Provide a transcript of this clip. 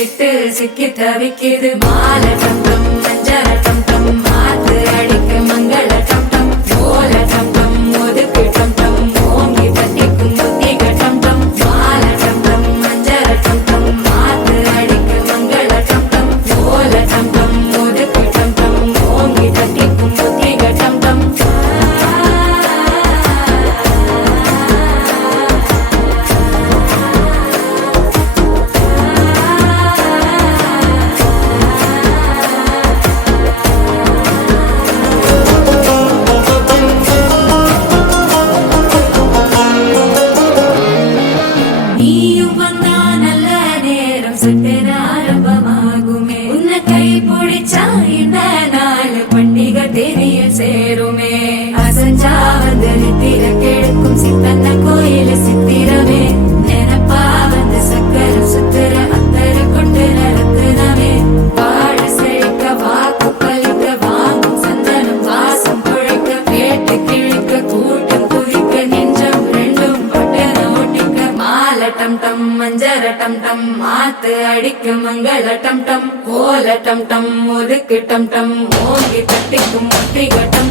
சிக்கிட்டு சிக்கி தவிக்குது மால டம் டம் மஞ்சள டம் டம் மாத்து அடிக்க மங்கள டம் டம் ஓல டம் டம் ஒதுக்கு டம் டம் ஓங்கி தட்டிக்கும் புத்திக டம் டம் மால டம் டம் மஞ்சள டம் டம் மாத்து அடிக்க மங்கள டம் டம் ஓல டம் டம் ஒதுக்கு டம் டம் ஓங்கி தட்டிக்கும் புத்திக டம் டம் நீயும் வந்தா நல்ல நேரம் சட்டென ஆரம்பமாகுமே உன்னை கை பிடிச்சா இந்த நாள் பண்டிகை தேனியில் சேருமே அசஞ்சா வந்து நித்திர கெடுக்கும் சித்தன்ன கோயில சித்திரமே நினப்பா வந்து சக்கர சுத்துற அத்தர கொண்டு நடத்துனமே வாழ செழிக்க வாக்கு பலிக்க வாங்கும் சந்தனம் வாசம் குழைக்க கேட்டு கிழிக்க கூட்டம் குதிக்க நெஞ்சம் ரெண்டும் பட்டன ஒட்டிக்க மால டம் டம் மஞ்சர டம் டம் மாத்து அடிக்க மங்கள டம் டம் கோல டம் டம் ஒதுக்கு டம் டம் ஓங்கி தட்டிக்கும் முட்டிக டம்